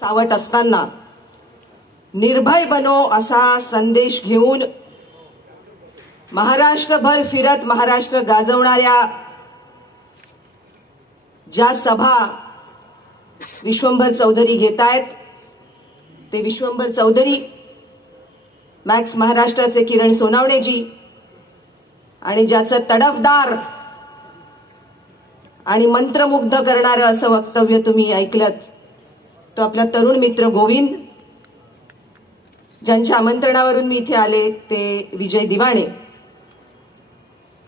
सावट असताना निर्भय बनो असा संदेश घेऊन महाराष्ट्रभर फिरत महाराष्ट्र गाजवणाऱ्या ज्या सभा विश्वंभर चौधरी घेतायत ते विश्वंभर चौधरी, मॅक्स महाराष्ट्राचे किरण सोनावणेजी आणि ज्याचं तडफदार आणि मंत्रमुग्ध करणारं असं वक्तव्य तुम्ही ऐकलत तो आपला तरुण मित्र गोविंद, ज्यांच्या आमंत्रणावरून मी इथे आले ते विजय दिवाणे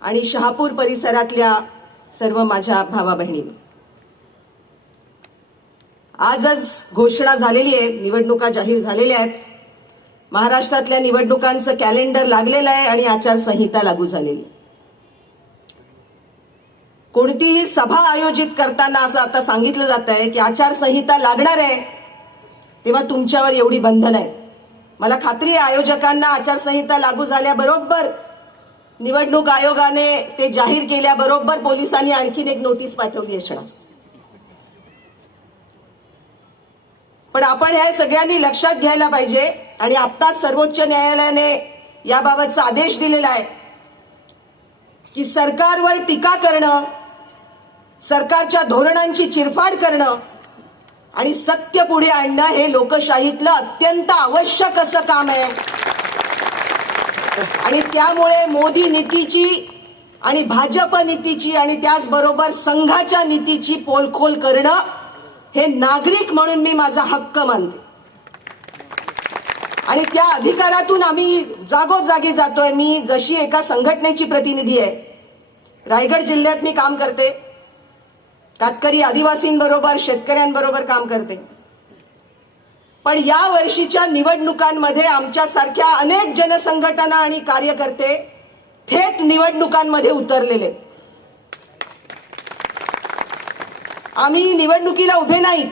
आणि शहापूर परिसरातल्या सर्व माझ्या भावा बहिणी. आजच घोषणा झालेली आहे, निवडणुका जाहीर झालेल्या आहेत. महाराष्ट्रातल्या निवडणुकांचं कॅलेंडर लागलेलं आहे आणि आचारसंहिता लागू झालेली. कोणतीही सभा आयोजित करताना असं आता सांगितलं जात आहे की आचारसंहिता लागणार आहे, तेव्हा तुमच्यावर एवढी बंधन आहे. मला खात्री आहे आयोजकांना आचारसंहिता लागू झाल्याबरोबर निवडणूक आयोगाने ते जाहीर केल्याबरोबर पोलिसांनी आणखीन एक नोटीस पाठवली असणार. पण आपण हे सगळ्यांनी लक्षात घ्यायला पाहिजे आणि आत्ताच सर्वोच्च न्यायालयाने याबाबतचा आदेश दिलेला आहे की सरकारवर टीका करणं, सरकारच्या धोरणांची चिरफाड करणं आणि सत्य पुढे आणणं हे लोकशाहीतलं अत्यंत आवश्यक असं काम आहे. आणि त्यामुळे मोदी नीतीची आणि भाजप नीतीची आणि त्याचबरोबर संघाच्या नीतीची पोलखोल करणं हे नागरिक म्हणून मी माझा हक्क मानते आणि त्या अधिकारातून आम्ही जागोजागी जातोय. मी जशी एका संघटनेची प्रतिनिधी आहे, रायगड जिल्ह्यात मी काम करते, कातकरी आदिवासींबरोबर शेतकऱ्यांबरोबर काम करते. पण या वर्षीच्या निवडणुकांमध्ये आमच्यासारख्या अनेक जनसंघटना आणि कार्यकर्ते थेट निवडणुकांमध्ये उतरलेले. आम्ही निवडणुकीला उभे नाहीत,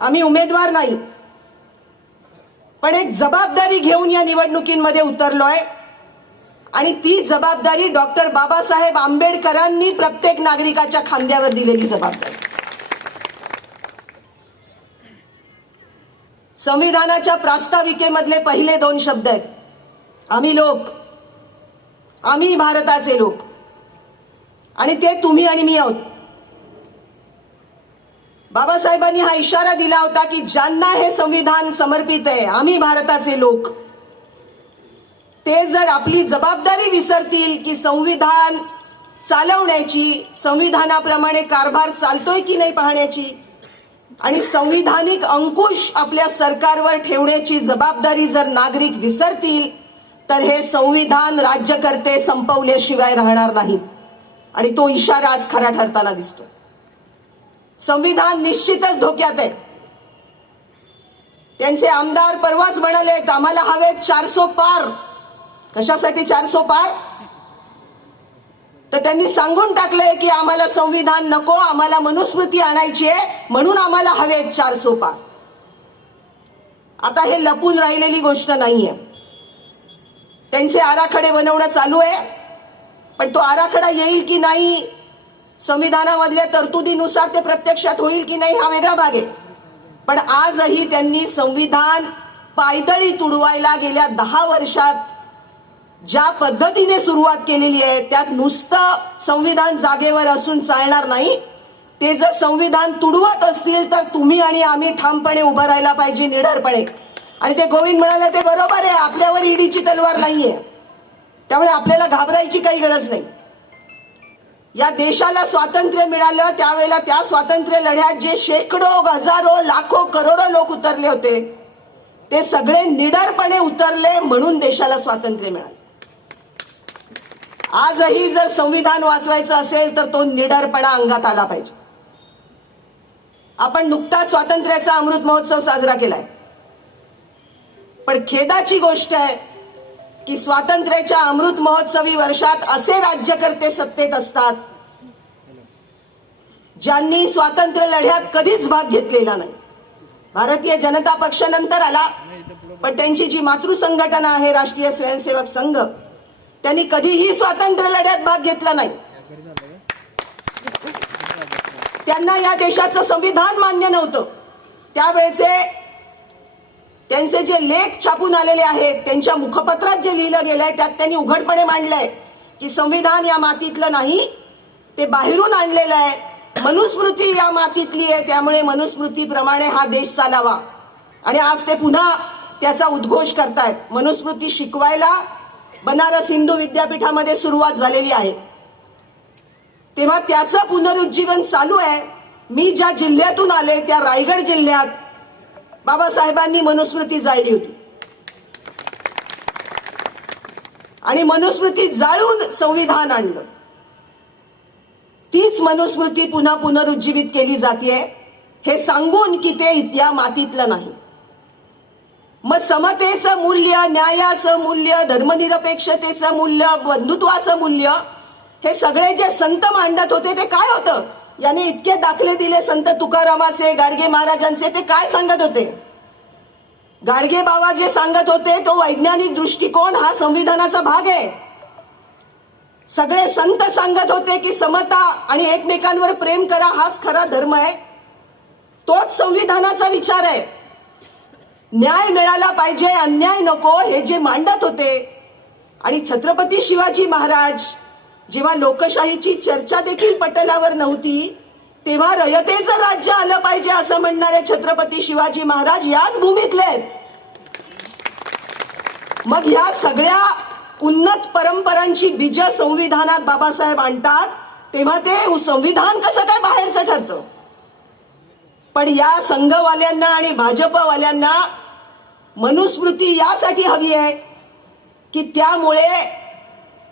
आम्ही उमेदवार नाही, पण एक जबाबदारी घेऊन या निवडणुकीमध्ये उतरलोय आणि ती जबाबदारी डॉक्टर बाबासाहेब आंबेडकरांनी प्रत्येक नागरिकाच्या खांद्यावर दिलेली जबाबदारी. संविधानाच्या प्रास्ताविकेमधले पहिले 2 शब्द आहेत, आम्ही लोक, आम्ही भारताचे लोक, आणि ते तुम्ही आणि मी आहोत. बाबासाहेबांनी हा इशारा दिला होता की ज्यांना हे संविधान समर्पित आहे, आम्ही भारताचे लोक, ते जर आपली जबाबदारी विसरतील की संविधान चालवण्याची, संविधानाप्रमाणे कारभार चालतोय की नाही पाहण्याची आणि संविधानिक अंकुश आपल्या सरकारवर ठेवण्याची जबाबदारी जर नागरिक विसरतील तर हे संविधान राज्यकर्ते संपवल्याशिवाय राहणार नाहीत. आणि तो इशारा आज खरा ठरताना दिसतो. संविधान निश्चितच धोक्यात आहे. त्यांचे आमदार परवाच म्हणाले आम्हाला हवेत 400 पार. कशासाठी 400 पार? तर त्यांनी सांगून टाकलंय की आम्हाला संविधान नको, आम्हाला मनुस्मृती आणायची आहे, म्हणून आम्हाला हवेत 400 पार. आता हे लपून राहिलेली गोष्ट नाहीये. त्यांचे आराखडे बनवणं चालू आहे, पण तो आराखडा येईल की नाही, संविधानामधल्या तरतुदीनुसार ते प्रत्यक्षात होईल की नाही हा वेगळा भाग आहे. पण आजही त्यांनी संविधान पायदळी तुडवायला गेल्या 10 वर्षात ज्या पद्धतीने सुरुवात केलेली आहे त्यात नुसतं संविधान जागेवर असून चालणार नाही. ते जर संविधान तुडवत असतील तर तुम्ही आणि आम्ही ठामपणे उभं राहायला पाहिजे, निडरपणे. आणि ते गोविंद म्हणाले ते बरोबर आहे, आपल्यावर ईडीची तलवार नाहीये, त्यामुळे आपल्याला घाबरायची काही गरज नाही. या देशाला स्वातंत्र्य मिळालं त्यावेळेला त्या स्वातंत्र्य लढ्यात जे शेकडो, हजारो, लाखो, करोडो लोक उतरले होते ते सगळे निडरपणे उतरले म्हणून देशाला स्वातंत्र्य मिळालं. आजही जर संविधान वाचवायचं असेल तर तो निडरपणा अंगात आला पाहिजे. आपण नुकताच स्वातंत्र्याचा अमृत महोत्सव साजरा केलाय, पण खेदाची गोष्ट आहे की स्वातंत्र्याच्या अमृत महोत्सवी वर्षात असे राज्यकर्ते सत्तेत असतात ज्यांनी स्वातंत्र्य लढ्यात कधीच भाग घेतलेला नाही. भारतीय जनता पक्ष नंतर आला, पण त्यांची जी मातृ संघटना आहे राष्ट्रीय स्वयंसेवक संघ, त्यांनी कधीही स्वातंत्र्य लढ्यात भाग घेतला नाही. त्यांना या देशाचं संविधान मान्य नव्हतं, त्यावेळेचे त्यांचे जे लेख छापून आलेले आहेत, त्यांच्या मुखपत्रात जे लिहिलं गेलंय त्यात त्यांनी उघडपणे मांडलंय की संविधान या मातीतलं नाही, ते बाहेरून आणलेलं आहे. मनुस्मृती या मातीतली आहे, त्यामुळे मनुस्मृतीप्रमाणे हा देश चालावा. आणि आज ते पुन्हा त्याचा उद्घोष करतायत. मनुस्मृती शिकवायला बनारस हिंदू विद्यापीठामध्ये सुरुवात झालेली आहे, तेव्हा त्याचं पुनरुज्जीवन चालू आहे. मी ज्या जिल्ह्यातून आले त्या रायगड जिल्ह्यात बाबासाहेबांनी मनुस्मृती जाळली होती आणि मनुस्मृती जाळून संविधान आणलं. तीच मनुस्मृती पुन्हा पुनरुज्जीवित केली जाते हे सांगून की ते या मातीतलं नाही. मग समतेचं मूल्य, न्यायाचं मूल्य, धर्मनिरपेक्षतेचं मूल्य, बंधुत्वाचं मूल्य हे सगळे जे संत मांडत होते ते काय होतं? याने इतके दाखले दिले संत तुकारामाचे, गाडगे महाराजांचे, ते काय सांगत होते? गाडगे बाबा जे सांगत होते तो वैज्ञानिक दृष्टिकोन हा संविधानाचा भाग आहे. सगळे संत सांगत होते की समता आणि एकमेकांवर प्रेम करा हाच खरा धर्म आहे. तोच संविधानाचा विचार आहे. न्याय मिळाला पाहिजे, अन्याय नको, हे जे मांडत होते. आणि छत्रपती शिवाजी महाराज जेव्हा लोकशाहीची चर्चा देखील पटलावर नव्हती तेव्हा रयतेचं राज्य आलं पाहिजे असं म्हणणारे छत्रपती शिवाजी महाराज याच भूमीतले आहेत. मग या सगळ्या उन्नत परंपरांची बीज संविधानात बाबासाहेब आणतात, तेव्हा ते संविधान कसं काय बाहेरचं ठरतं? पण या संघवाल्यांना आणि भाजपवाल्यांना मनुस्मृती यासाठी हवी आहे की त्यामुळे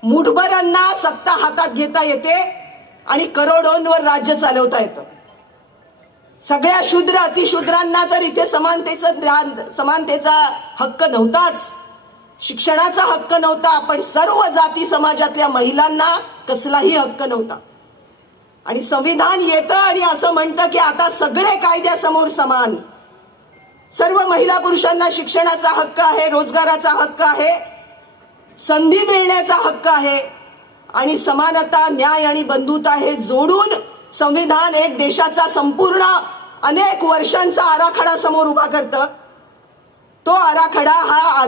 मुठभरांना सत्ता हातात घेता येते आणि करोडोंवर राज्य चालवता येतं. सगळ्या शूद्र अतिशूद्रांना तर इथे समानतेचा हक्क नव्हताच, शिक्षणाचा हक्क नव्हता, पण सर्व जाती समाजातल्या महिलांना कसलाही हक्क नव्हता. आणि संविधान येतं आणि असं म्हणतं की आता सगळे कायद्यासमोर समान. सर्व महिला पुरुषांना शिक्षणाचा हक्क आहे, रोजगाराचा हक्क आहे, संधी मिळण्याचा हक्क आहे आणि समानता, न्याय आणि बंधुता हे जोडून संविधान एक देशाचा संपूर्ण अनेक वर्षांचा आराखडा समोर उभा करतं. तो आराखडा हा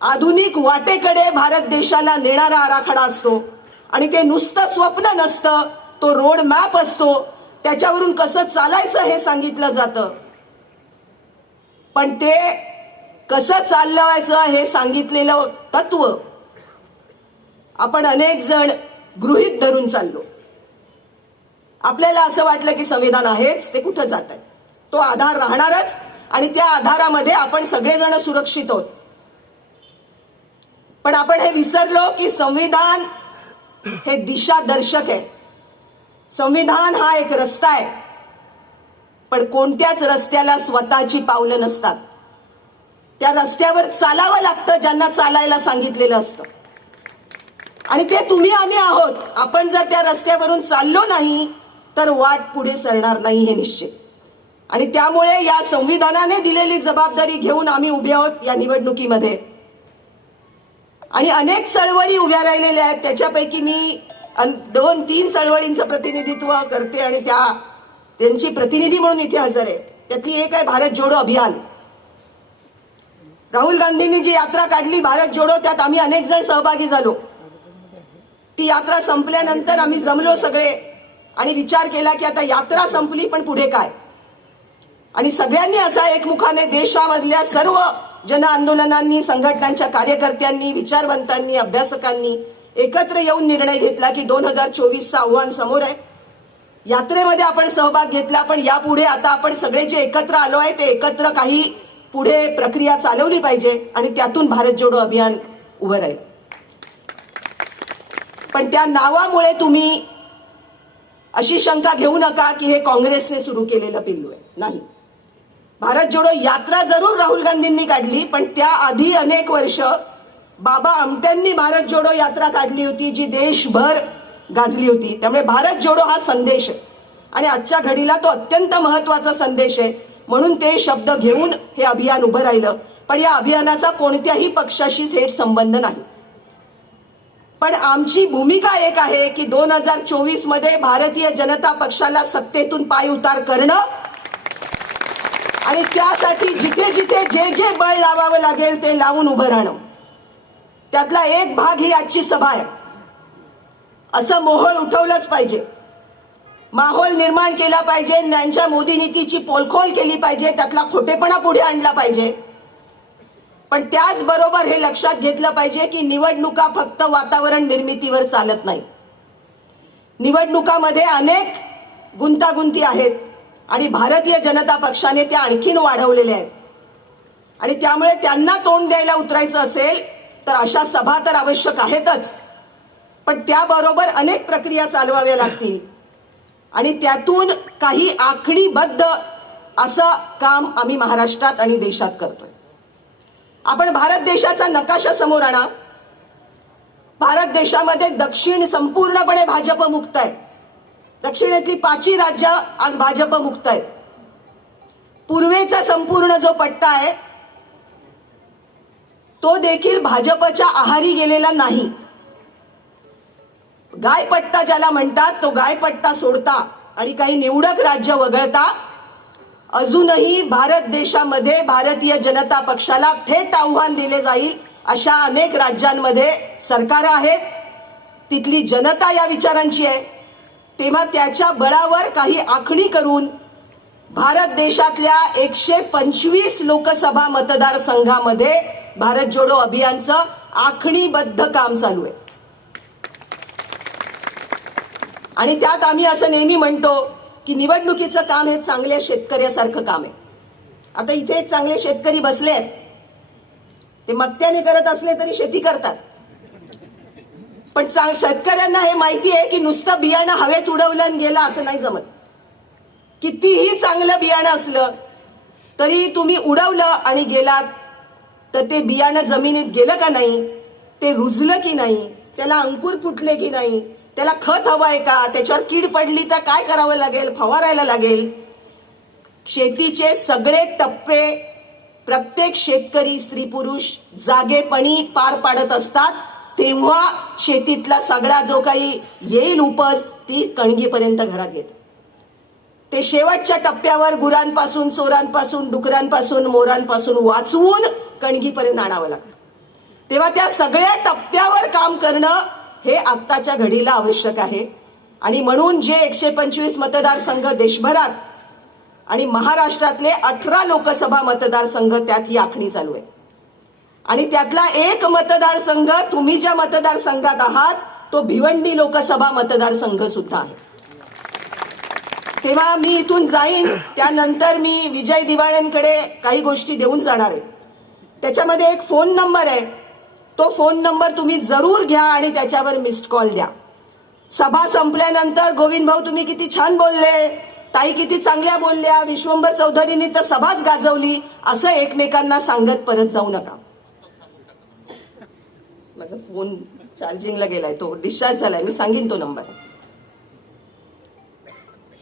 आधुनिक वाटेकडे भारत देशाला नेणारा आराखडा असतो आणि ते नुसतं स्वप्न नसतं, तो रोड मॅप असतो. त्याच्यावरून कसं चालायचं हे सांगितलं जातं. पण ते कसं चालवायचं हे सांगितलेलं तत्व आपण अनेक जण गृहीत धरून चाललो. आपल्याला असं वाटलं की संविधान आहेच, ते कुठं जात आहे? तो आधार राहणारच आणि त्या आधारामध्ये आपण सगळेजण सुरक्षित आहोत. पण आपण हे विसरलो की संविधान हे दिशादर्शक आहे. संविधान हा एक रस्ता आहे, पण कोणत्याच रस्त्याला स्वतःची पावलं नसतात. त्या रस्त्यावर चालावं लागतं ज्यांना चालायला सांगितलेलं असतं. आणि ते तुम्ही आम्ही आहोत. आपण जर त्या रस्त्यावरून चाललो नाही तर वाट पुढे सरणार नाही हे निश्चित. आणि त्यामुळे या संविधानाने दिलेली जबाबदारी घेऊन आम्ही उभे आहोत या निवडणुकीमध्ये. आणि अनेक चळवळी उभ्या राहिलेल्या आहेत. त्याच्यापैकी मी 2-3 चळवळींचं प्रतिनिधित्व करते आणि त्यांची प्रतिनिधी म्हणून इथे हजर आहे. त्यातली एक आहे भारत जोडो अभियान. राहुल गांधींनी जी यात्रा काढली भारत जोडो, त्यात आम्ही अनेक जण सहभागी झालो. ती यात्रा संपल्यानंतर आम्ही जमलो सगळे आणि विचार केला की आता यात्रा संपली पण पुढे काय. आणि सगळ्यांनी असा एकमुखाने देशामधल्या सर्व जन आंदोलनांनी, संघटनांच्या कार्यकर्त्यांनी, विचारवंतांनी, अभ्यासकांनी एकत्र येऊन निर्णय घेतला की 2024चं आव्हान समोर आहे. यात्रेमध्ये आपण सहभाग घेतला, पण यापुढे आता आपण सगळे जे एकत्र आलो आहे ते एकत्र काही पुढे प्रक्रिया चालवली पाहिजे आणि त्यातून भारत जोडो अभियान उभं राहील. पण त्या नावामुळे तुम्ही अशी शंका घेऊ नका की हे काँग्रेसने सुरू केलेलं पिल्लू आहे. नाही, भारत जोडो यात्रा जरूर राहुल गांधींनी काढली, पण त्याआधी अनेक वर्ष बाबा आमट्यांनी भारत जोडो यात्रा काढली होती जी देशभर गाजली होती. त्यामुळे भारत जोडो हा संदेश आहे आणि आजच्या घडीला तो अत्यंत महत्वाचा संदेश आहे. म्हणून ते शब्द घेऊन हे अभियान उभं राहिलं. पण या अभियानाचा कोणत्याही पक्षाशी थेट संबंध नाही. पण आमची भूमिका एक आहे की 2024 मध्ये भारतीय जनता पक्षाला सत्तेतून पाय उतार करणं आणि त्यासाठी जिथे जिथे जे जे बळ लावावं लागेल ते लावून उभं राहणं, त्यातला एक भाग ही आजची सभा आहे. असं मोहोळ उठवलंच पाहिजे, माहोल निर्माण केला पाहिजे, त्यांच्या मोदी नीतीची पोलखोल केली पाहिजे, त्यातला खोटेपणा पुढे आणला पाहिजे. पण त्याचबरोबर हे लक्षात घेतलं पाहिजे की निवडणुका फक्त वातावरण निर्मितीवर चालत नाही. निवडणुकामध्ये अनेक गुंतागुंती आहेत आणि भारतीय जनता पक्षाने त्या आणखीन वाढवलेल्या आहेत. आणि त्यामुळे त्यांना तोंड द्यायला उतरायचं असेल तर अशा सभा तर आवश्यक आहेतच, पण त्याबरोबर अनेक प्रक्रिया चालवाव्या लागतील आणि त्यातून काही आखणीबद्ध असं काम आम्ही महाराष्ट्रात आणि देशात करतोय. आपण भारत देशाचा नकाशा समोर आणा. भारत देशामध्ये दक्षिण संपूर्णपणे भाजप मुक्त आहे. दक्षिणेतली 5 राज्य आज भाजप मुक्त आहेत. पूर्वेचा संपूर्ण जो पट्टा आहे तो देखील भाजपच्या आहारी गेलेला नाही. गायपट्टा ज्याला म्हणतात तो गायपट्टा सोडता आणि काही निवडक राज्य वगळता अजूनही भारत देशामध्ये भारतीय जनता पक्षाला थेट आव्हान दिले जाईल अशा अनेक राज्यांमध्ये सरकार आहेत. तिथली जनता या विचारांची आहे. तेव्हा त्याच्या बळावर काही आखणी करून भारत देशातल्या 125 लोकसभा मतदारसंघामध्ये भारत जोडो अभियानचं आखणीबद्ध काम चालू आहे. आणि त्यात आम्ही असं नेहमी म्हणतो की निवडणुकीचं काम हे चांगल्या शेतकऱ्यासारखं काम आहे. आता इथे चांगले शेतकरी बसले आहेत, ते मक्त्याने करत असले तरी शेती करतात. पण शेतकऱ्यांना हे माहिती आहे की नुसतं बियाणं हवेत उडवलं आणि गेलं असं नाही जमत. कितीही चांगलं बियाणं असलं तरी तुम्ही उडवलं आणि गेलात तर ते बियाणं जमिनीत गेलं का नाही, ते रुजलं की नाही, त्याला अंकुर फुटले की नाही, त्याला खत हवंय का, त्याच्यावर कीड पडली तर काय करावं लागेल, फवारायला लागेल. शेतीचे सगळे टप्पे प्रत्येक शेतकरी स्त्री पुरुष जागेपणी पार पाडत असतात. तेव्हा शेतीतला सगळा जो काही येईल उपज ती कणगीपर्यंत घरात येते. ते शेवटच्या टप्प्यावर गुरांपासून, चोरांपासून, डुकरांपासून, मोरांपासून वाचवून कणगीपर्यंत आणावं लागतं. तेव्हा त्या सगळ्या टप्प्यावर काम करणं हे आत्ताच्या घडीला आवश्यक आहे. आणि म्हणून जे 125 मतदारसंघ देशभरात आणि महाराष्ट्रातले 18 लोकसभा मतदारसंघ त्यात ही आखणी चालू आहे. आणि त्यातला एक मतदारसंघ तुम्ही ज्या मतदारसंघात आहात तो भिवंडी लोकसभा मतदारसंघ सुद्धा आहे. तेव्हा मी इथून जाईन त्यानंतर मी विजय दिवाळ्यांकडे काही गोष्टी देऊन जाणार आहे. त्याच्यामध्ये एक फोन नंबर आहे, तो फोन नंबर तुम्ही जरूर घ्या आणि त्याच्यावर मिस्ड कॉल द्या. सभा संपल्यानंतर गोविंद भाऊ तुम्ही किती छान बोलले, ताई किती चांगल्या बोलल्या, विश्वंभर चौधरींनी तर सभाच गाजवली असं एकमेकांना सांगत परत जाऊ नका. माझा फोन चार्जिंगला गेलाय, तो डिस्चार्ज झालाय, मी सांगीन तो नंबर.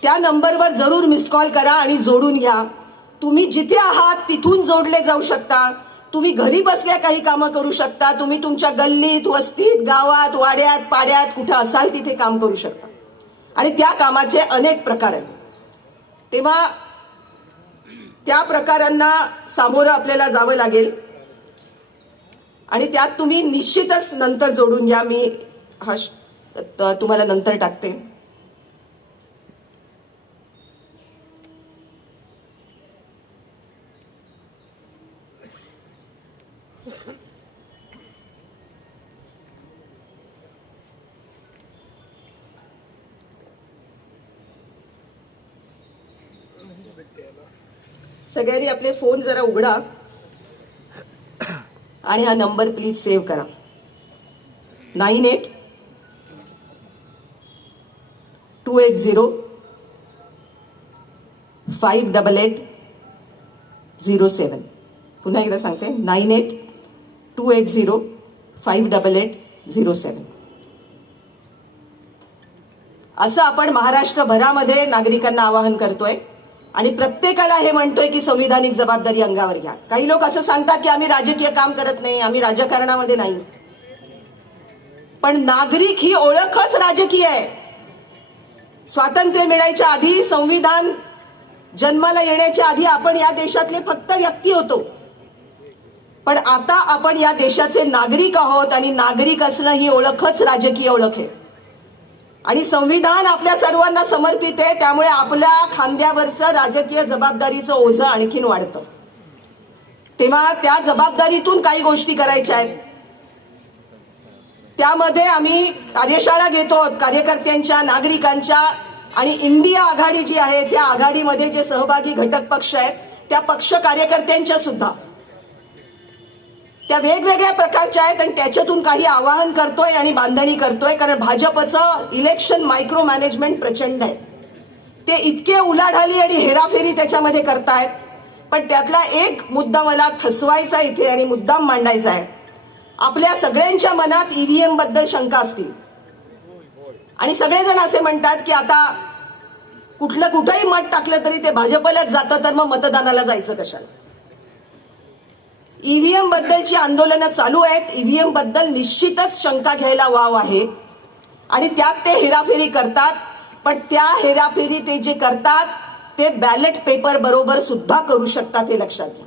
त्या नंबरवर जरूर मिस्ड कॉल करा आणि जोडून घ्या. तुम्ही जिथे आहात तिथून जोडले जाऊ शकता. तुम्ही घरी बसल्या काही कामं करू शकता. तुम्ही तुमच्या गल्लीत, वस्तीत, गावात, वाड्यात, पाड्यात कुठे असाल तिथे काम करू शकता. आणि त्या कामाचे अनेक प्रकार आहेत. तेव्हा त्या प्रकारांना सामोरं आपल्याला जावं लागेल आणि त्यात तुम्ही निश्चितच नंतर जोडून घ्या. मी तुम्हाला नंतर टाकते. सगळ्यांनी आपले फोन जरा उघडा आणि हा नंबर प्लीज सेव्ह करा. 98-280-58807. पुन्हा एकदा सांगते, 98-280-58807. असं आपण महाराष्ट्रभरामध्ये नागरिकांना आवाहन करतोय आणि प्रत्येकाला हे म्हणतोय की संविधानिक जबाबदारी अंगावर घ्या. काही लोक असं सांगतात की आम्ही राजकीय काम करत नाही, आम्ही राजकारणामध्ये नाही. पण नागरिक ही ओळखच राजकीय आहे. स्वातंत्र्य मिळायच्या आधी संविधान जन्माला येण्याच्या आधी आपण या देशातले फक्त व्यक्ती होतो, पण आता आपण या देशाचे नागरिक आहोत आणि नागरिक असणं ही ओळखच राजकीय ओळख आहे. आणि संविधान आपल्या सर्वांना समर्पित आहे, त्यामुळे आपल्या खांद्यावरचं राजकीय जबाबदारीचं ओझं आणखीन वाढतं. तेव्हा त्या जबाबदारीतून काही गोष्टी करायच्या आहेत. त्यामध्ये आम्ही कार्यशाळा घेतो कार्यकर्त्यांच्या, नागरिकांच्या, आणि इंडिया आघाडी जी आहे त्या आघाडीमध्ये जे सहभागी घटक पक्ष आहेत त्या पक्ष कार्यकर्त्यांच्या सुद्धा त्या वेगवेगळ्या प्रकारच्या आहेत. आणि त्याच्यातून काही आवाहन करतोय आणि बांधणी करतोय, कारण भाजपचं इलेक्शन मायक्रो मॅनेजमेंट प्रचंड आहे. ते इतके उलाढाली आणि हेराफेरी त्याच्यामध्ये करतायत. पण त्यातला एक मुद्दा मला ठसवायचा इथे आणि मुद्दाम मांडायचा आहे. आपल्या सगळ्यांच्या मनात ईव्हीएम बद्दल शंका असतील आणि सगळेजण असे म्हणतात की आता कुठंही मत टाकलं तरी ते भाजपलाच जातं, तर मग मतदानाला जायचं कशाला. ईव्हीएम बद्दलची आंदोलनं चालू आहेत. ईव्हीएम बद्दल निश्चितच शंका घ्यायला वाव आहे आणि त्यात ते हेराफेरी करतात. पण त्या हेराफेरी ते जे करतात ते बॅलेट पेपर बरोबर सुद्धा करू शकतात, हे लक्षात घ्या.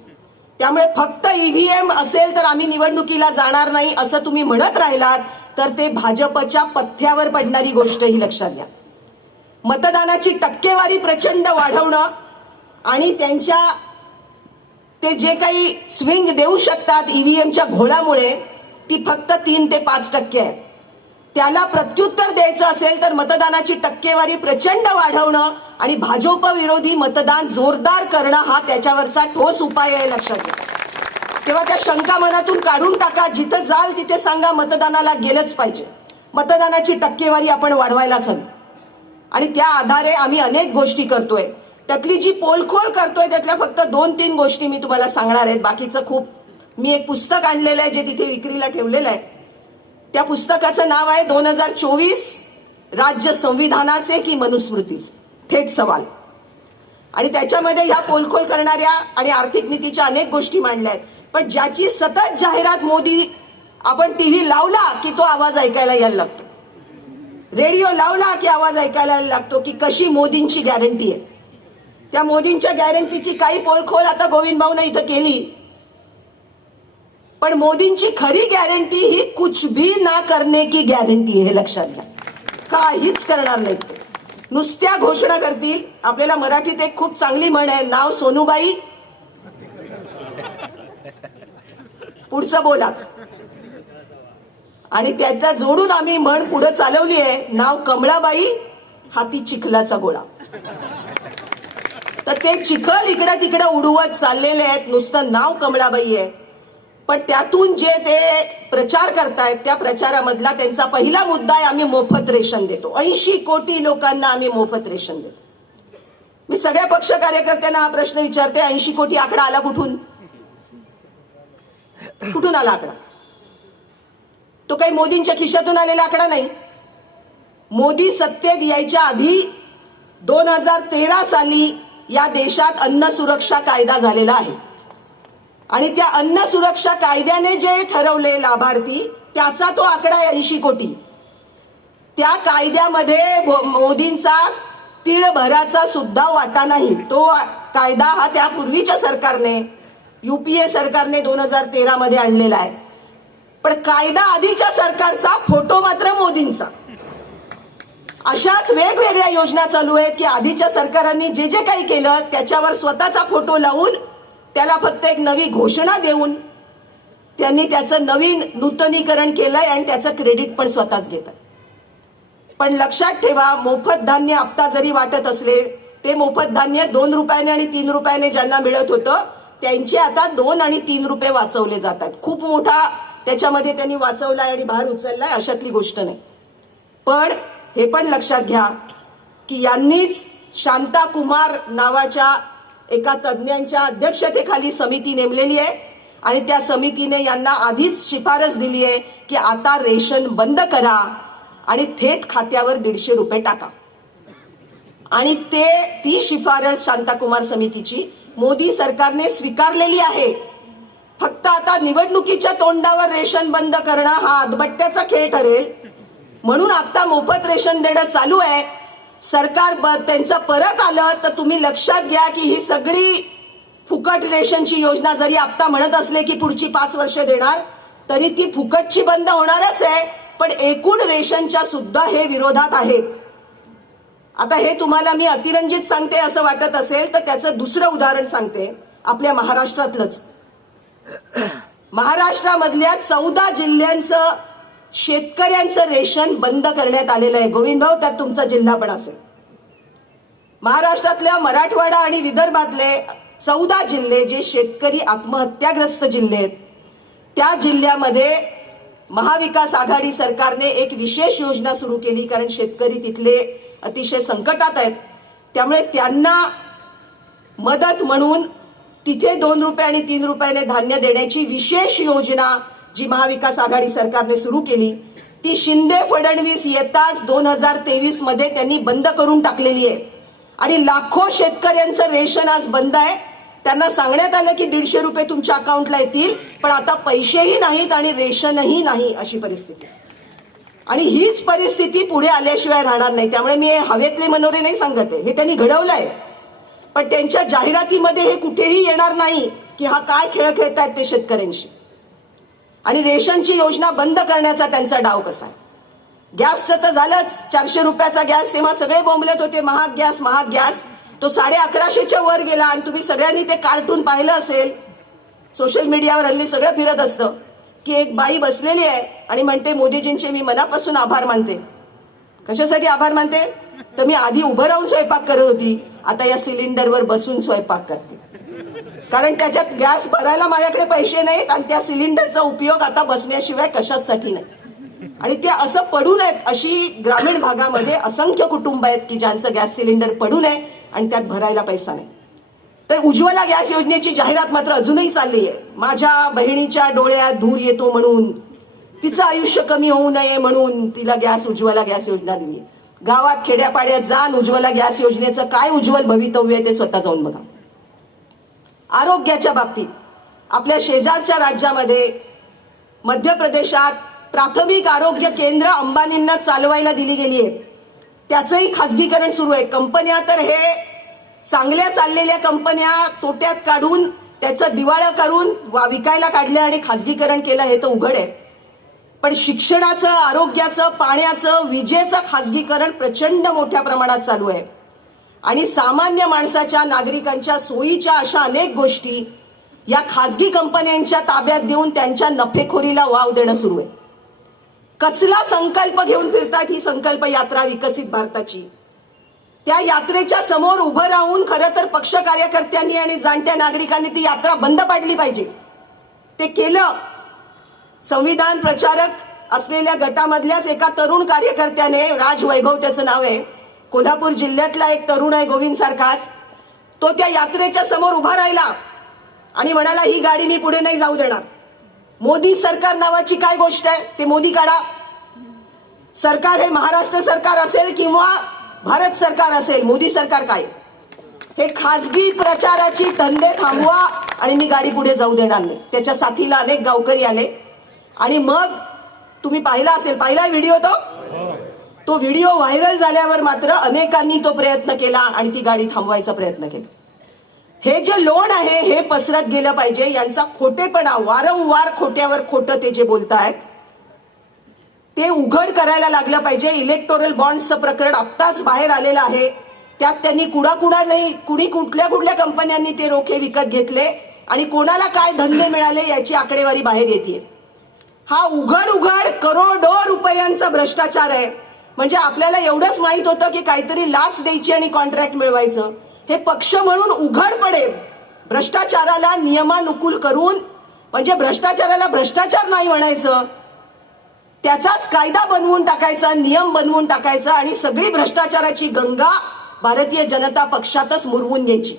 त्यामुळे फक्त ईव्हीएम असेल तर आम्ही निवडणुकीला जाणार नाही असं तुम्ही म्हणत राहिलात तर ते भाजपच्या पथ्यावर पडणारी गोष्ट ही लक्षात घ्या. मतदानाची टक्केवारी प्रचंड वाढवणं आणि ते जे काही स्विंग देऊ शकतात ईव्हीएमच्या घोळामुळे ती फक्त 3 ते 5% आहे. त्याला प्रत्युत्तर द्यायचं असेल तर मतदानाची टक्केवारी प्रचंड वाढवणं आणि भाजप विरोधी मतदान जोरदार करणं हा त्याच्यावरचा ठोस उपाय आहे, लक्षात घ्या. तेव्हा त्या शंका मनातून काढून टाका. जिथं जाल तिथे सांगा मतदानाला गेलंच पाहिजे. मतदानाची टक्केवारी आपण वाढवायलाच हवी आणि त्या आधारे आम्ही अनेक गोष्टी करतोय. त्यातली जी पोलखोल करतोय त्यातल्या फक्त 2-3 गोष्टी मी तुम्हाला सांगणार आहेत. बाकीचं खूप मी एक पुस्तक आणलेलं आहे जे तिथे विक्रीला ठेवलेलं आहे. त्या पुस्तकाचं नाव आहे 2024 राज्य संविधानाचे की मनुस्मृतीचे, थेट सवाल. आणि त्याच्यामध्ये ह्या पोलखोल करणाऱ्या आणि आर्थिक नीतीच्या अनेक गोष्टी मांडल्या आहेत. पण ज्याची सतत जाहिरात मोदी, आपण टीव्ही लावला की तो आवाज ऐकायला यायला लागतो, रेडिओ लावला की आवाज ऐकायला यायला लागतो की कशी मोदींची गॅरंटी आहे. त्या मोदींच्या गॅरंटीची काही पोलखोल आता गोविंद भाऊने इथं केली. पण मोदींची खरी गॅरंटी ही कुछ भी ना करने की गॅरंटी, हे लक्षात घ्या. काहीच करणार नाहीत ते, नुसत्या घोषणा करतील. आपल्याला मराठीत एक खूप चांगली म्हण आहे, नाव सोनूबाई पुढचं बोलाच. आणि त्याला जोडून आम्ही म्हण पुढे चालवली आहे, नाव कमळाबाई हाती चिखलाचा गोळा. तर ते चिखल इकडे तिकडे उडवत चाललेले आहेत. नुसतं नाव कमळाबाई आहे पण त्यातून जे ते प्रचार करतायत त्या प्रचारामधला त्यांचा पहिला मुद्दा आहे आम्ही मोफत रेशन देतो. 80 कोटी लोकांना आम्ही मोफत रेशन देतो. मी सगळ्या पक्ष कार्यकर्त्यांना हा प्रश्न विचारते, 80 कोटी आकडा आला कुठून? कुठून आला आकडा? तो काही मोदींच्या खिशातून आलेला आकडा नाही. मोदी सत्तेत यायच्या आधी 2013 साली या देशात अन्न सुरक्षा कायदा झालेला आहे आणि त्या अन्न सुरक्षा कायद्याने जे ठरवले लाभार्थी त्याचा तो आकडा आहे 80 कोटी. त्या कायद्यामध्ये मोदींचा तीळभराचा सुद्धा वाटा नाही. तो कायदा हा त्यापूर्वीच्या सरकारने, युपीए सरकारने 2013 मध्ये आणलेला आहे. पण कायदा आधीच्या सरकारचा, फोटो मात्र मोदींचा. अशाच वेगवेगळ्या योजना चालू आहेत की आधीच्या सरकारांनी जे जे काही केलं त्याच्यावर स्वतःचा फोटो लावून त्याला फक्त एक नवी घोषणा देऊन त्यांनी त्याचं नवीन नूतनीकरण केलंय आणि त्याचं क्रेडिट पण स्वतःच घेतात. पण लक्षात ठेवा, मोफत धान्य हप्ता जरी वाटत असले ते मोफत धान्य 2 रुपयाने आणि 3 रुपयाने ज्यांना मिळत होतं त्यांचे आता 2 आणि 3 रुपये वाचवले जातात. खूप मोठा त्याच्यामध्ये त्यांनी वाचवलाय आणि भार उचललाय, अशातली गोष्ट नाही. पण हे पण लक्षात घ्या की यांनीच शांता कुमार नावाच्या एका तज्ञांच्या अध्यक्षतेखाली समिती नेमलेली आहे आणि त्या समितीने यांना आधीच शिफारस दिली आहे की आता रेशन बंद करा आणि थेट खात्यावर 150 रुपये टाका. आणि ती शिफारस शांताकुमार समितीची मोदी सरकारने स्वीकारलेली आहे. फक्त आता निवडणुकीच्या तोंडावर रेशन बंद करणं हा अदबट्ट्याचा खेळ ठरेल म्हणून आता मोफत रेशन देणं चालू आहे. सरकार त्यांचं परत आलं तर तुम्ही लक्षात घ्या की ही सगळी फुकट रेशनची योजना जरी आता म्हणत असले की पुढची 5 वर्ष देणार, तरी ती फुकटची बंद होणारच आहे, पण एकूण रेशनच्या सुद्धा हे विरोधात आहेत. आता हे तुम्हाला मी अतिरंजित सांगते असं वाटत असेल तर त्याचं दुसरं उदाहरण सांगते, आपल्या महाराष्ट्रातलंच. महाराष्ट्रामधल्या 14 जिल्ह्यांचं शेतकऱ्यांचं रेशन बंद करण्यात आलेलं आहे. गोविंद भाऊ, त्यात तुमचा जिल्हा पण असेल. महाराष्ट्रातल्या मराठवाडा आणि विदर्भातले 14 जिल्हे जे शेतकरी आत्महत्याग्रस्त जिल्हे आहेत, त्या जिल्ह्यामध्ये महाविकास आघाडी सरकारने एक विशेष योजना सुरू केली, कारण शेतकरी तिथले अतिशय संकटात आहेत. त्यामुळे त्यांना मदत म्हणून तिथे 2 रुपये आणि 3 रुपयाने धान्य देण्याची विशेष योजना जी महाविकास आघाडी सरकारने सुरू केली, ती शिंदे फडणवीस येताच 2023 मध्ये त्यांनी बंद करून टाकलेली आहे. आणि लाखो शेतकऱ्यांचं रेशन आज बंद आहे. त्यांना सांगण्यात आलं की 150 रुपये तुमच्या अकाउंटला येतील, पण आता पैसेही नाहीत आणि रेशनही नाही, अशी परिस्थिती. आणि हीच परिस्थिती पुढे आल्याशिवाय राहणार नाही. त्यामुळे मी हवेतले मनोरे नाही सांगत आहे, हे त्यांनी घडवलंय, पण त्यांच्या जाहिरातीमध्ये हे कुठेही येणार नाही की हा काय खेळ खेळतायत ते शेतकऱ्यांशी. आणि रेशनची योजना बंद करण्याचा त्यांचा डाव कसा आहे. गॅसचं तर झालंच, 400 रुपयाचा गॅस, तेव्हा सगळे बोंबलत होते महाग गॅस महाग गॅस. तो 1150च्या वर गेला. आणि तुम्ही सगळ्यांनी ते कार्टून पाहिलं असेल, सोशल मीडियावर हल्ली सगळं फिरत असतं की एक बाई बसलेली आहे आणि म्हणते मोदीजींचे मी मनापासून आभार मानते. कशासाठी आभार मानते? तर मी आधी उभं राहून स्वयंपाक करत होती, आता या सिलेंडरवर बसून स्वयंपाक करते, कारण त्याच्यात गॅस भरायला माझ्याकडे पैसे नाहीत आणि त्या सिलेंडरचा उपयोग आता बसण्याशिवाय कशासाठी नाही. आणि ते असं पडून आहेत. अशी ग्रामीण भागामध्ये असंख्य कुटुंब आहेत की ज्यांचं गॅस सिलेंडर पडून आहे आणि त्यात भरायला पैसा नाही. तर उज्ज्वला गॅस योजनेची जाहिरात मात्र अजूनही चालली आहे. माझ्या बहिणीच्या डोळ्यात धूर येतो म्हणून, तिचं आयुष्य कमी होऊ नये म्हणून तिला उज्ज्वला गॅस योजना दिली. गावात खेड्यापाड्यात जाऊन उज्ज्वला गॅस योजनेचं काय उज्ज्वल भवितव्य आहे ते स्वतः जाऊन बघा. आरोग्याच्या बाबतीत आपल्या शेजारच्या राज्यामध्ये मध्य प्रदेशात प्राथमिक आरोग्य केंद्र अंबानींना चालवायला दिली गेली आहेत. त्याचंही खासगीकरण सुरू आहे. कंपन्या तर हे चांगल्या चाललेल्या कंपन्या तोट्यात काढून त्याचं दिवाळं करून विकायला काढलं आणि खासगीकरण केलं, हे तर उघड आहे. पण शिक्षणाचं, आरोग्याचं, पाण्याचं, विजेचं खासगीकरण प्रचंड मोठ्या प्रमाणात चालू आहे. आणि सामान्य माणसाच्या, नागरिकांच्या सोयीच्या अशा अनेक गोष्टी या खासगी कंपन्यांच्या ताब्यात देऊन त्यांच्या नफेखोरीला वाव देणं सुरू आहे. कसला संकल्प घेऊन फिरतात ही संकल्प यात्रा विकसित भारताची. त्या यात्रेच्या समोर उभं राहून खरं तर पक्ष कार्यकर्त्यांनी आणि जाणत्या नागरिकांनी ती यात्रा बंद पाडली पाहिजे. ते केलं. संविधान प्रचारक असलेल्या गटामधल्याच एका तरुण कार्यकर्त्याने, राज वैभव त्याचं नाव आहे, कोल्हापूर जिल्ह्यातला एक तरुण आहे गोविंद सारखाच, तो त्या यात्रेच्या समोर उभा राहिला आणि म्हणाला ही गाडी मी पुढे नाही जाऊ देणार. मोदी सरकार नावाची काय गोष्ट आहे, ते मोदी काढा. सरकार हे महाराष्ट्र सरकार असेल किंवा भारत सरकार असेल, मोदी सरकार काय, हे खासगी प्रचाराची धंदे थांबवा आणि मी गाडी पुढे जाऊ देणार नाही. त्याच्या साथीला अनेक गावकरी आले आणि मग तुम्ही पाहिला असेल, पाहिला व्हिडिओ तो व्हिडिओ व्हायरल झाल्यावर मात्र अनेकांनी तो प्रयत्न केला आणि ती गाडी थांबवायचा प्रयत्न केला. हे जे लोण आहे हे पसरत गेलं पाहिजे. यांचा खोटेपणा, वारंवार खोट्यावर खोटं ते जे बोलतायत ते उघड करायला लागलं पाहिजे. इलेक्टोरल बॉन्ड्सचं प्रकरण आत्ताच बाहेर आलेलं आहे. त्यात त्यांनी कुणा नाही, कुठल्या कंपन्यांनी ते रोखे विकत घेतले आणि कोणाला काय धंदे मिळाले याची आकडेवारी बाहेर येते. हा उघड करोडो रुपयांचा भ्रष्टाचार आहे. म्हणजे आपल्याला एवढंच माहित होतं की काहीतरी लाच द्यायची आणि कॉन्ट्रॅक्ट मिळवायचं. हे पक्ष म्हणून उघडपणे भ्रष्टाचाराला नियमानुकूल करून, म्हणजे भ्रष्टाचाराला भ्रष्टाचार नाही म्हणायचं, त्याचाच कायदा बनवून टाकायचा, नियम बनवून टाकायचा आणि सगळी भ्रष्टाचाराची गंगा भारतीय जनता पक्षातच मुरवून घ्यायची.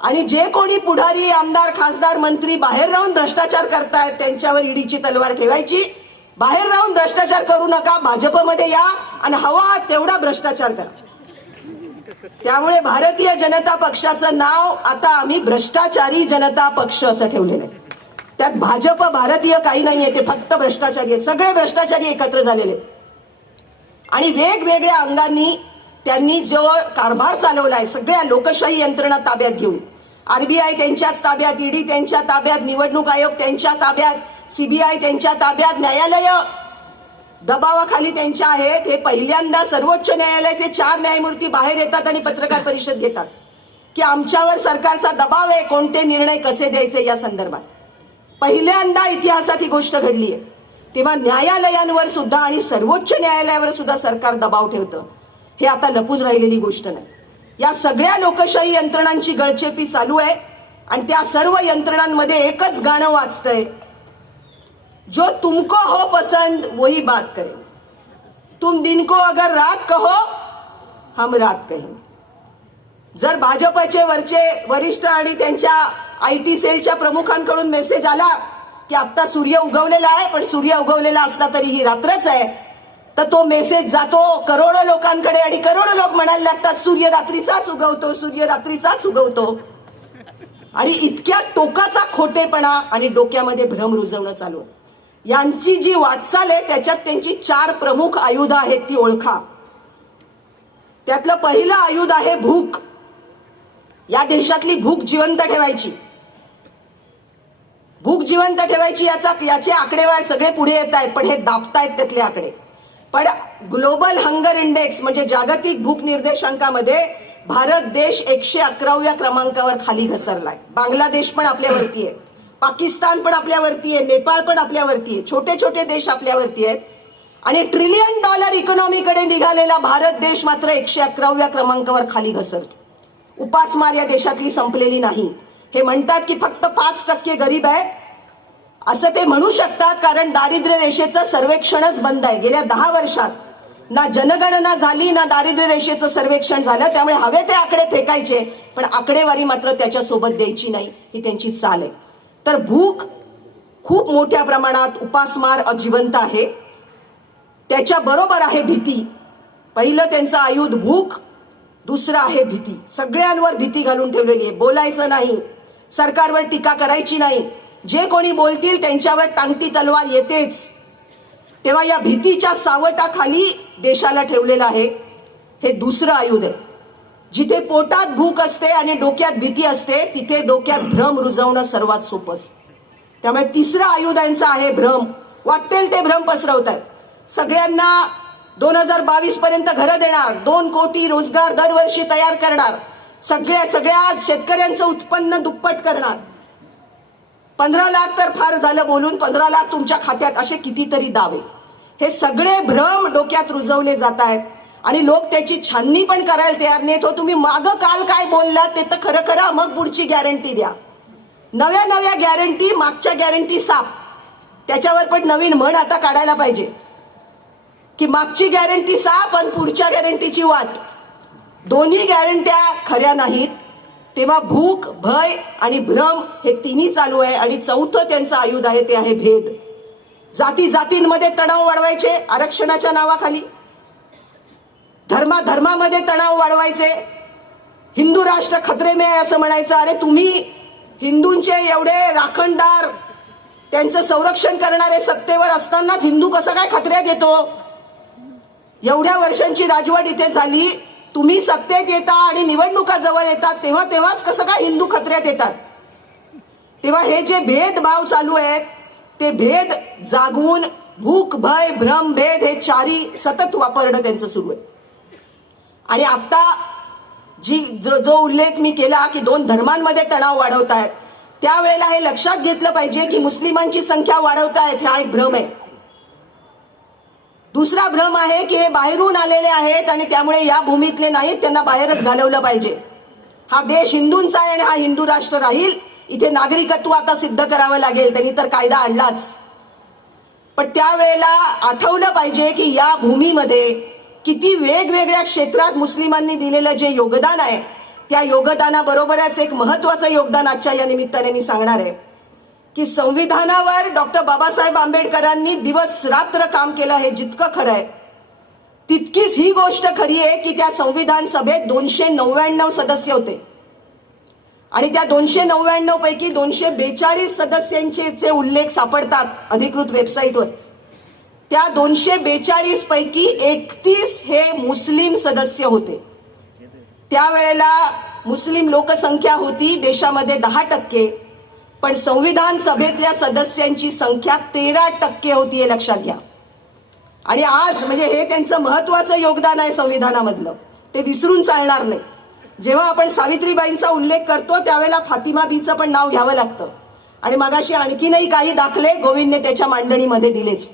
आणि जे कोणी पुढारी, आमदार, खासदार, मंत्री बाहेर राहून भ्रष्टाचार करतायत त्यांच्यावर ईडीची तलवार ठेवायची. बाहेर राहून भ्रष्टाचार करू नका, भाजपमध्ये या आणि हवा तेवढा भ्रष्टाचार करा. त्यामुळे भारतीय जनता पक्षाचं नाव आता आम्ही भ्रष्टाचारी जनता पक्ष असं ठेवलेलं आहे. त्यात भाजप, भारतीय काही नाहीये, ते फक्त भ्रष्टाचारी आहेत. सगळे भ्रष्टाचारी एकत्र झालेले आणि वेगवेगळ्या अंगांनी त्यांनी जो कारभार चालवलाय सगळ्या लोकशाही यंत्रणा ताब्यात घेऊन, आरबीआय त्यांच्याच ताब्यात, ईडी त्यांच्या ताब्यात, निवडणूक आयोग त्यांच्या ताब्यात, सीबीआय त्यांच्या ताब्यात, न्यायालय दबावाखाली त्यांच्या आहेत. हे पहिल्यांदा सर्वोच्च न्यायालयाचे 4 न्यायमूर्ती बाहेर येतात आणि पत्रकार परिषद घेतात की आमच्यावर सरकारचा दबाव आहे, कोणते निर्णय कसे द्यायचे या संदर्भात. पहिल्यांदा इतिहासात ही गोष्ट घडली आहे. तेव्हा न्यायालयांवर सुद्धा आणि सर्वोच्च न्यायालयावर सुद्धा सरकार दबाव ठेवतं, हे आता लपून राहिलेली गोष्ट नाही. या सगळ्या लोकशाही यंत्रणांची गळचेपी चालू आहे आणि त्या सर्व यंत्रणांमध्ये एकच गाणं वाजतंय, जो तुमको हो पसंद वही बात करें, तुम दिन को अगर रात कहो हम रात कहें. जर भाजपचे वरिष्ठ आणि त्यांच्या आयटी सेलच्या प्रमुखांकडून मेसेज आला की आता सूर्य उगवलेला आहे, पण सूर्य उगवलेला असला तरी ही रात्रच आहे, तर तो मेसेज जातो करोडो लोकांकडे आणि करोडो लोक म्हणायला लागतात सूर्य रात्रीचाच उगवतो, सूर्य रात्रीचाच उगवतो. आणि इतक्या टोकाचा खोटेपणा आणि डोक्यामध्ये भ्रम रुजवणं चालू आहे. यांची जी वाटचाल आहे त्याच्यात त्यांची 4 प्रमुख आयुध आहेत, ती ओळखा. त्यातलं पहिलं आयुध आहे भूक. या देशातली भूक जिवंत ठेवायची, भूक जिवंत ठेवायची. याचे आकडेवारी सगळे पुढे येत आहेत, पण हे दाबतायत त्यातले आकडे. पण ग्लोबल हंगर इंडेक्स म्हणजे जागतिक भूक निर्देशांकामध्ये भारत देश 111व्या क्रमांकावर खाली घसरलाय. बांगलादेश पण आपल्यावरती आहे, पाकिस्तान पण आपल्यावरती आहे, नेपाळ पण आपल्यावरती आहे, छोटे छोटे देश आपल्यावरती आहेत. आणि $1 ट्रिलियन इकॉनॉमीकडे निघालेला भारत देश मात्र 111व्या क्रमांकावर खाली घसरतो. उपासमार या देशातली संपलेली नाही. हे म्हणतात की फक्त 5% गरीब आहेत, असं ते म्हणू शकतात, कारण दारिद्र्य रेषेचं सर्वेक्षणच बंद आहे. गेल्या 10 वर्षात ना जनगणना झाली ना दारिद्र्य रेषेचं सर्वेक्षण झालं. त्यामुळे हवे ते आकडे फेकायचे, पण आकडेवारी मात्र त्याच्यासोबत द्यायची नाही, ही त्यांची चाल आहे. तर भूक खूप मोठ्या प्रमाणात, उपासमार अजिवंत आहे. त्याच्या बरोबर आहे भीती. पहिलं त्यांचं आयुध भूक, दुसरं आहे भीती. सगळ्यांवर भीती घालून ठेवलेली आहे. बोलायचं नाही, सरकारवर टीका करायची नाही, जे कोणी बोलतील त्यांच्यावर टांगती तलवार येतेच. तेव्हा या भीतीच्या सावटाखाली देशाला ठेवलेलं आहे. हे दुसरं आयुध आहे. जिथे पोटात भूक असते आणि डोक्यात भीती असते, तिथे डोक्यात भ्रम रुजवणं सर्वात सोपं असतं. त्यामुळे तिसरं आयुध यांचं आहे भ्रम. वाटेल ते भ्रम पसरवतात. सगळ्यांना 2022 पर्यंत घरं देणार, 2 कोटी रोजगार दरवर्षी तयार करणार, सगळ्या शेतकऱ्यांचं उत्पन्न दुप्पट करणार. 15 लाख तर फार झालं बोलून, 15 लाख तुमच्या खात्यात, असे कितीतरी दावे. हे सगळे भ्रम डोक्यात रुजवले जात आहेत आणि लोक त्याची छाननी पण करायला तयार नाहीत. हो, तुम्ही मागं काल काय बोललात ते तर खरं करा, मग पुढची गॅरंटी द्या. नव्या गॅरंटी, मागच्या गॅरंटी साफ. त्याच्यावर पण नवीन म्हण आता काढायला पाहिजे की मागची गॅरंटी साफ आणि पुढच्या गॅरंटीची वाट. दोन्ही गॅरंट्या खऱ्या नाहीत. तेव्हा भूक, भय आणि भ्रम हे तिन्ही चालू आहे. आणि चौथं त्यांचं आयुध आहे, ते आहे भेद. जातींमध्ये तणाव वाढवायचे आरक्षणाच्या नावाखाली, धर्मामध्ये तणाव वाढवायचे, हिंदू राष्ट्र खतरे में आहे असं म्हणायचं. अरे तुम्ही हिंदूंचे एवढे राखणदार, त्यांचं संरक्षण करणारे सत्तेवर असतानाच हिंदू कसं काय खतऱ्यात येतो? एवढ्या वर्षांची राजवट इथे झाली, तुम्ही सत्तेत येता आणि निवडणुका जवळ येतात तेव्हाच कसं काय हिंदू खतऱ्यात येतात? तेव्हा हे जे भेदभाव चालू आहेत ते भेद जागवून भूक, भय, भ्रम, भेद हे 4ही सतत वापरणं त्यांचं सुरू आहे. आणि आता जो उल्लेख मी केला की 2 धर्मांमध्ये तणाव वाढवतायत, त्यावेळेला हे लक्षात घेतलं पाहिजे की मुस्लिमांची संख्या वाढवतायत, हा एक भ्रम आहे. दुसरा भ्रम आहे की हे बाहेरून आलेले आहेत आणि त्यामुळे या भूमीतले नाहीत, त्यांना बाहेरच घालवलं पाहिजे. हा देश हिंदूंचा आहे आणि हा हिंदू राष्ट्र राहील. इथे नागरिकत्व आता सिद्ध करावं लागेल, त्यांनी तर कायदा आणलाच. पण त्यावेळेला आठवलं पाहिजे की या भूमीमध्ये किती वेगवेगळ्या क्षेत्रात मुस्लिमांनी दिलेलं जे योगदान आहे, त्या योगदानाबरोबरच एक महत्वाचं योगदान आजच्या या निमित्ताने मी सांगणार आहे की संविधानावर डॉक्टर बाबासाहेब आंबेडकरांनी दिवस रात्र काम केलं. हे जितकं खरं आहे तितकीच ही गोष्ट खरी आहे की त्या संविधान सभेत 299 सदस्य होते आणि त्या 299 पैकी 242 सदस्यांचे उल्लेख सापडतात अधिकृत वेबसाईटवर. त्या 242 पैकी 31 हे मुस्लिम सदस्य होते. त्यावेळेला मुस्लिम लोकसंख्या होती देशामध्ये 10%, पण संविधान सभेतल्या सदस्यांची संख्या 13% होती, हे लक्षात घ्या. आणि आज म्हणजे हे त्यांचं महत्वाचं योगदान आहे संविधानामधलं, ते विसरून चालणार नाही. जेव्हा आपण सावित्रीबाईंचा उल्लेख करतो त्यावेळेला फातिमा बीचं पण नाव घ्यावं लागतं. आणि मगाशी आणखीनही काही दाखले गोविंदने त्याच्या मांडणीमध्ये दिलेच.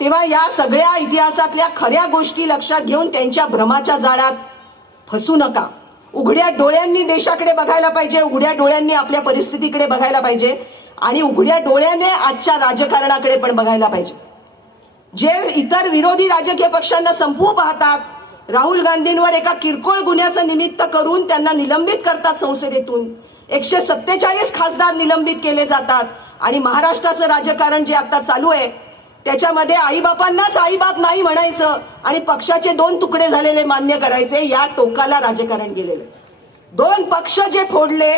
तेव्हा या सगळ्या इतिहासातल्या खऱ्या गोष्टी लक्षात घेऊन त्यांच्या भ्रमाच्या जाळ्यात फसू नका. उघड्या डोळ्यांनी देशाकडे बघायला पाहिजे, उघड्या डोळ्यांनी आपल्या परिस्थितीकडे बघायला पाहिजे आणि उघड्या डोळ्याने आजच्या राजकारणाकडे पण बघायला पाहिजे. जे इतर विरोधी राजकीय पक्षांना संपवू पाहतात, राहुल गांधींवर एका किरकोळ गुन्ह्याचं निमित्त करून त्यांना निलंबित करतात संसदेतून, 147 खासदार निलंबित केले जातात आणि महाराष्ट्राचं राजकारण जे आता चालू आहे त्याच्यामध्ये आईबापांनाच आईबाप नाही म्हणायचं आणि पक्षाचे 2 तुकडे झालेले मान्य करायचे, या टोकाला राजकारण गेलेलं. 2 पक्ष जे फोडले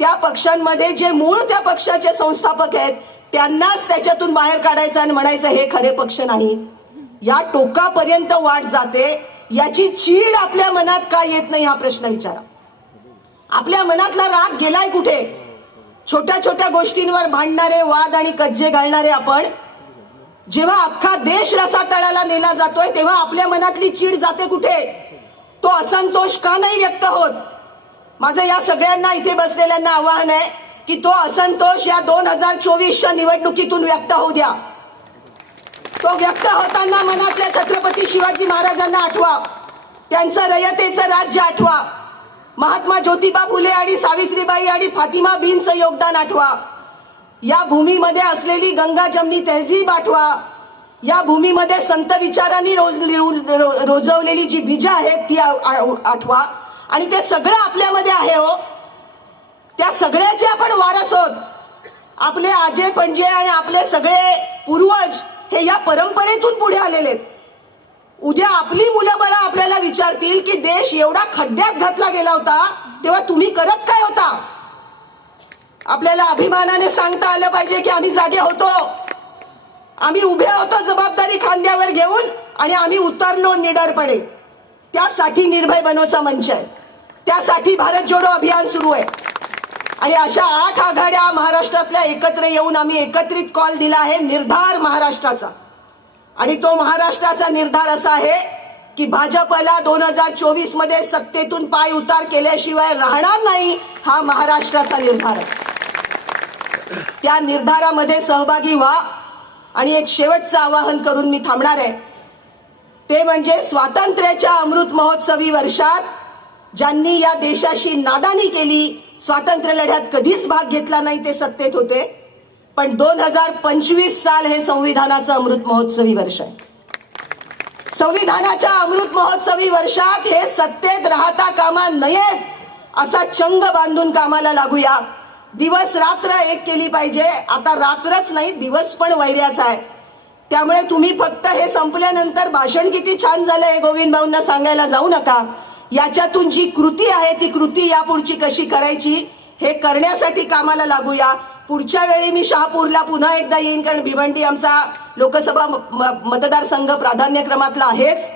त्या पक्षांमध्ये जे मूळ त्या पक्षाचे संस्थापक आहेत त्यांनाच त्याच्यातून बाहेर काढायचं आणि म्हणायचं हे खरे पक्ष नाही. या टोकापर्यंत वाट जाते. याची चीड आपल्या मनात का येत नाही हा प्रश्न विचारा. आपल्या मनातला राग गेलाय कुठे? छोट्या छोट्या गोष्टींवर भांडणारे, वाद आणि कज्जे घालणारे आपण जेव्हा अख्खा देश रसातळाला नेला जातोय तेव्हा आपल्या मनातली चीड जाते कुठे? तो असंतोष का नाही व्यक्त होत? माझं या सगळ्यांना इथे बसलेल्यांना आवाहन आहे की तो असंतोष या 2024च्या निवडणुकीतून व्यक्त होऊ द्या. तो व्यक्त होताना मनातल्या छत्रपती शिवाजी महाराजांना आठवा, त्यांचं रयतेचं राज्य आठवा, महात्मा ज्योतिबा फुले आणि सावित्रीबाई आणि फातिमा बींचं योगदान आठवा, या भूमीमध्ये असलेली गंगा जमनी तहजीब आठवा, या भूमीमध्ये संत विचारांनी रोजवलेली जी बीज आहेत ती आठवा. आणि ते सगळं आपल्यामध्ये आहे हो. त्या सगळ्याचे आपण वारस आहोत. आपले आजे पणजे आणि आपले सगळे पूर्वज हे या परंपरेतून पुढे आलेले आहेत. उद्या आपली मुलं बाळं आपल्याला विचारतील की देश एवढा खड्ड्यात घातला गेला होता तेव्हा तुम्ही करत काय होता? आपल्याला अभिमानाने सांगता आलं पाहिजे की आम्ही जागे होतो, आम्ही उभे होतो जबाबदारी खांद्यावर घेऊन आणि आम्ही उतरलो निडरपणे. त्यासाठी निर्भय बनोचा मंच आहे, त्यासाठी भारत जोडो अभियान सुरू आहे. आणि अशा 8 आघाड्या महाराष्ट्रातल्या एकत्र येऊन आम्ही एकत्रित कॉल दिला आहे निर्धार महाराष्ट्राचा. आणि तो महाराष्ट्राचा निर्धार असा आहे की भाजपला 2024 मध्ये सत्तेतून पाय उतार केल्याशिवाय राहणार नाही, हा महाराष्ट्राचा निर्धार आहे. त्या निर्धारामध्ये सहभागी व्हा. आणि एक शेवटचं आवाहन करून मी थांबणार आहे, ते म्हणजे स्वातंत्र्याच्या अमृत महोत्सवी वर्षात ज्यांनी या देशाशी नादानी केली, स्वातंत्र्य लढ्यात कधीच भाग घेतला नाही, ते सत्तेत होते. पण 2025 साल हे संविधानाचं अमृत महोत्सवी वर्ष आहे. संविधानाच्या अमृत महोत्सवी वर्षात हे सत्तेत राहता कामा नयेत असा चंग बांधून कामाला लागूया. दिवस रात्र एक केली पाहिजे. आता रात्रच नाही, दिवस पण वैर्याचा आहे. त्यामुळे तुम्ही फक्त हे संपल्यानंतर भाषण किती छान झालं हे गोविंद भाऊंना सांगायला जाऊ नका. याच्यातून जी कृती आहे ती कृती यापुढची कशी करायची हे करण्यासाठी कामाला लागूया. पुढच्या वेळी मी शहापूरला पुन्हा एकदा येईन, कारण भिवंडी आमचा लोकसभा मतदारसंघ प्राधान्यक्रमातला आहेच.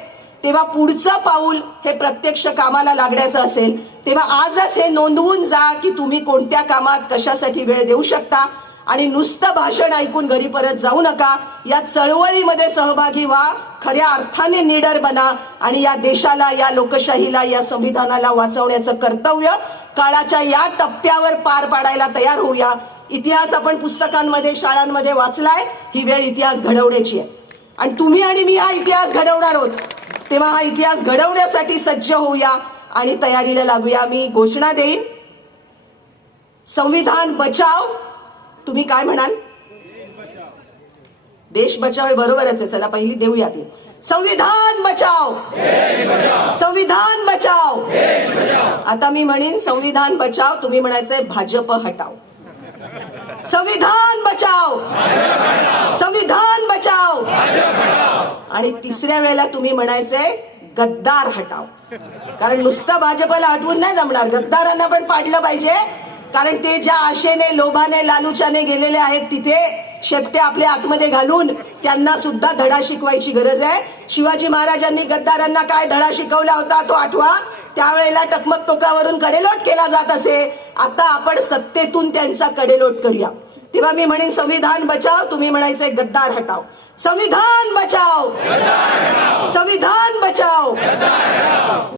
तेव्हा पुढचं पाऊल हे प्रत्यक्ष कामाला लागण्याचं असेल. तेव्हा आजच हे नोंदवून जा की तुम्ही कोणत्या कामात कशासाठी वेळ देऊ शकता. आणि नुसतं भाषण ऐकून घरी परत जाऊ नका. या चळवळीमध्ये सहभागी व्हा, खऱ्या अर्थाने निडर बना आणि या देशाला, या लोकशाहीला, या संविधानाला वाचवण्याचं कर्तव्य काळाच्या या टप्प्यावर पार पाडायला तयार होऊया. इतिहास आपण पुस्तकांमध्ये, शाळांमध्ये वाचलाय. ही वेळ इतिहास घडवण्याची आहे आणि तुम्ही आणि मी हा इतिहास घडवणार आहोत. तेव्हा हा इतिहास घडवण्यासाठी सज्ज होऊया आणि तयारीला लागूया. मी घोषणा देईन, संविधान बचाव. तुम्ही काय म्हणाल? देश बचाव हे बरोबरच आहे. चला पहिली देऊया ते. संविधान बचाव, संविधान बचाव. आता मी म्हणेन संविधान बचाव, तुम्ही म्हणायचंय भाजप हटाव. संविधान बचाव, संविधान बचाव. आणि तिसऱ्या वेळेला तुम्ही म्हणायचंय गद्दार हटाव. कारण नुसतं भाजपला हटवून नाही जमणार, गद्दारांना पण पाडलं पाहिजे. कारण ते ज्या आशेने, लोभाने, लालुचाने गेलेले आहेत तिथे शेपटे आपल्या आतमध्ये घालून त्यांना सुद्धा धडा शिकवायची गरज आहे. शिवाजी महाराजांनी गद्दारांना काय धडा शिकवला होता तो आठवा. त्यावेळेला टकमक टोकावरून कडेलोट केला जात असे. आता आपण सत्तेतून त्यांचा कडेलोट करूया. तेव्हा मी म्हणेन संविधान बचाव, तुम्ही म्हणायचे गद्दार हटाव. संविधान बचाव,